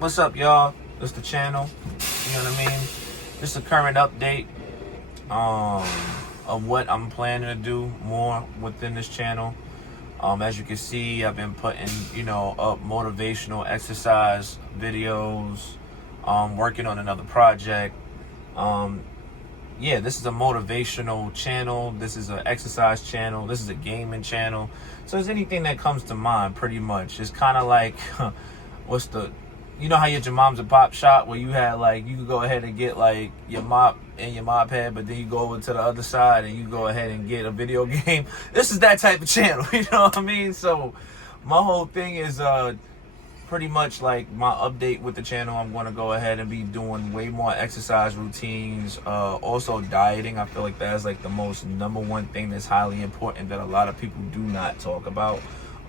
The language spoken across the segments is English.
What's up, y'all? It's the channel. You know what I mean? Just a current update of what I'm planning to do more within this channel. As you can see, I've been putting, up motivational exercise videos, working on another project. This is a motivational channel. This is an exercise channel. This is a gaming channel. So it's anything that comes to mind, pretty much. It's kind of like, you know how you had your mom's and pop shop where you had you could go ahead and get your mop and your mop head, but then you go over to the other side and you go ahead and get a video game. This is that type of channel, you know what I mean? So my whole thing is pretty much like my update with the channel. I'm going to go ahead and be doing way more exercise routines, also dieting. I feel like that's like the most number one thing that's highly important that a lot of people do not talk about.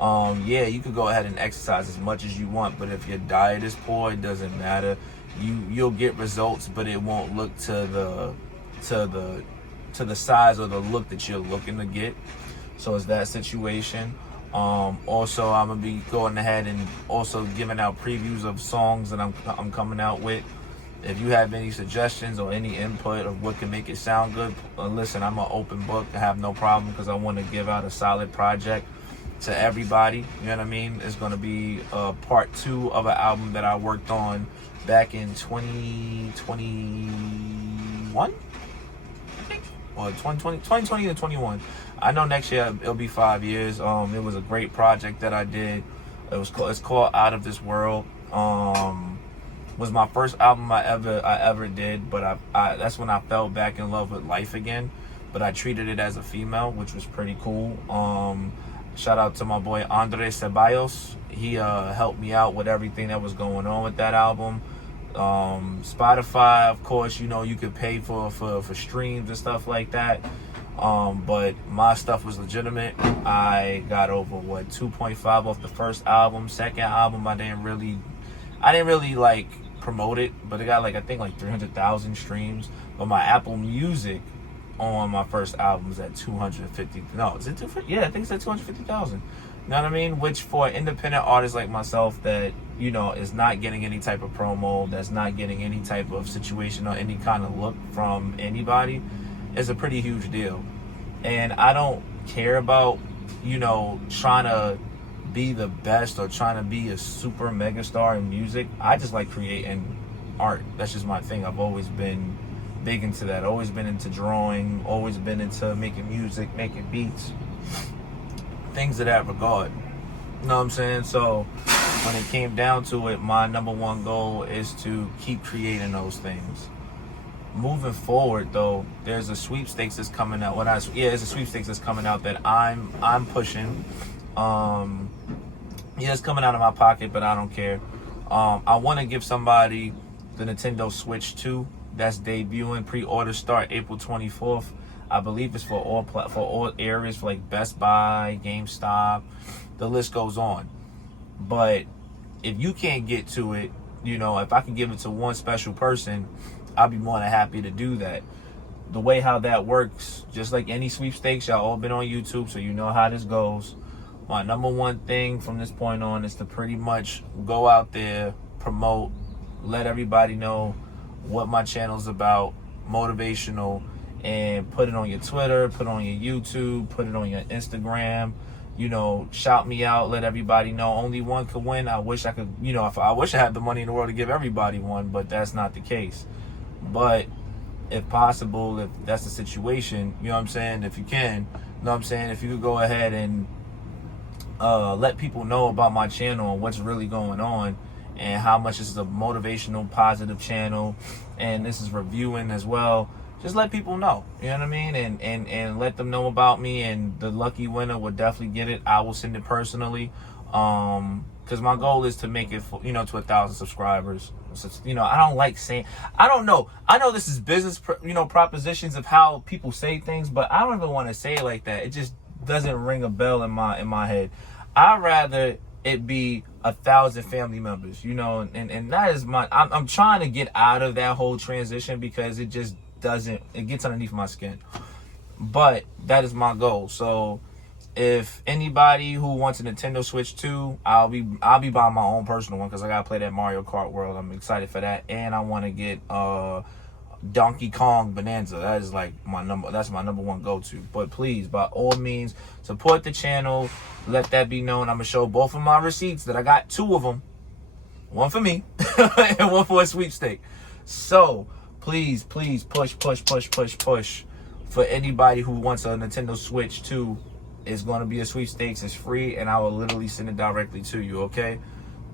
You could go ahead and exercise as much as you want, but if your diet is poor, it doesn't matter. You'll get results, but it won't look to the size or the look that you're looking to get. So it's that situation. Also, I'm gonna be going ahead and also giving out previews of songs that I'm coming out with. If you have any suggestions or any input of what can make it sound good, listen, I'm an open book. I have no problem because I want to give out a solid project to everybody. You know what I mean? It's going to be part 2 of an album that I worked on back in 2021, I think, or 2020 to 21. I know next year it'll be 5 years. It was a great project that I did. It's called Out of This World. Was my first album I ever did, but I that's when I fell back in love with life again. But I treated it as a female, which was pretty cool. Shout out to my boy Andres Ceballos. He helped me out with everything that was going on with that album. Spotify, of course, you could pay for streams and stuff like that. But my stuff was legitimate. I got over 2.5 off the first album. Second album, I didn't really promote it, but it got I think 300,000 streams. But my Apple Music on my first album is at 250. No, is it 250? Yeah, I think it's at 250,000. You know what I mean? Which for an independent artist like myself that, is not getting any type of promo, that's not getting any type of situation or any kind of look from anybody, is a pretty huge deal. And I don't care about, trying to be the best or trying to be a super megastar in music. I just like creating art. That's just my thing. I've always been big into that. Always been into drawing, always been into making music, making beats, things of that regard. You know what I'm saying? So when it came down to it, my number one goal is to keep creating those things. Moving forward though, there's a sweepstakes that's coming out. There's a sweepstakes that's coming out that I'm pushing. It's coming out of my pocket, but I don't care. I want to give somebody the Nintendo Switch 2. That's debuting. Pre-order start April 24th. I believe it's for all areas, for Best Buy, GameStop. The list goes on. But if you can't get to it, if I can give it to one special person, I'll be more than happy to do that. The way how that works, just like any sweepstakes, y'all all been on YouTube, so you know how this goes. My number one thing from this point on is to pretty much go out there, promote, let everybody know what my channel's about, motivational, and put it on your Twitter, put it on your YouTube, put it on your Instagram. Shout me out, let everybody know. Only one could win. I wish I could, I wish I had the money in the world to give everybody one, but that's not the case. But if possible, if that's the situation, you know what I'm saying? If you can, if you could go ahead and let people know about my channel and what's really going on, and how much this is a motivational, positive channel, and this is reviewing as well. Just let people know, you know what I mean? And let them know about me, and the lucky winner will definitely get it. I will send it personally, because my goal is to make it, to 1,000 subscribers. So, I don't like saying, I don't know. I know this is business, propositions of how people say things, but I don't even want to say it like that. It just doesn't ring a bell in my head. I'd rather it be 1,000 family members, and that is I'm trying to get out of that whole transition because it gets underneath my skin. But that is my goal. So if anybody who wants a Nintendo Switch 2, I'll be buying my own personal one because I gotta play that Mario Kart World. I'm excited for that, and I want to get Donkey Kong Bonanza. That is like that's my number one go-to. But please, by all means, support the channel. Let that be known. I'm gonna show both of my receipts that I got, 2 of them, one for me and one for a sweepstake. So please push for anybody who wants a Nintendo Switch 2. It's going to be a sweepstakes. It's free, and I will literally send it directly to you, okay?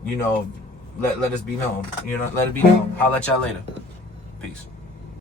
You know, let us be known. You know, let it be known. I'll let y'all later. Peace.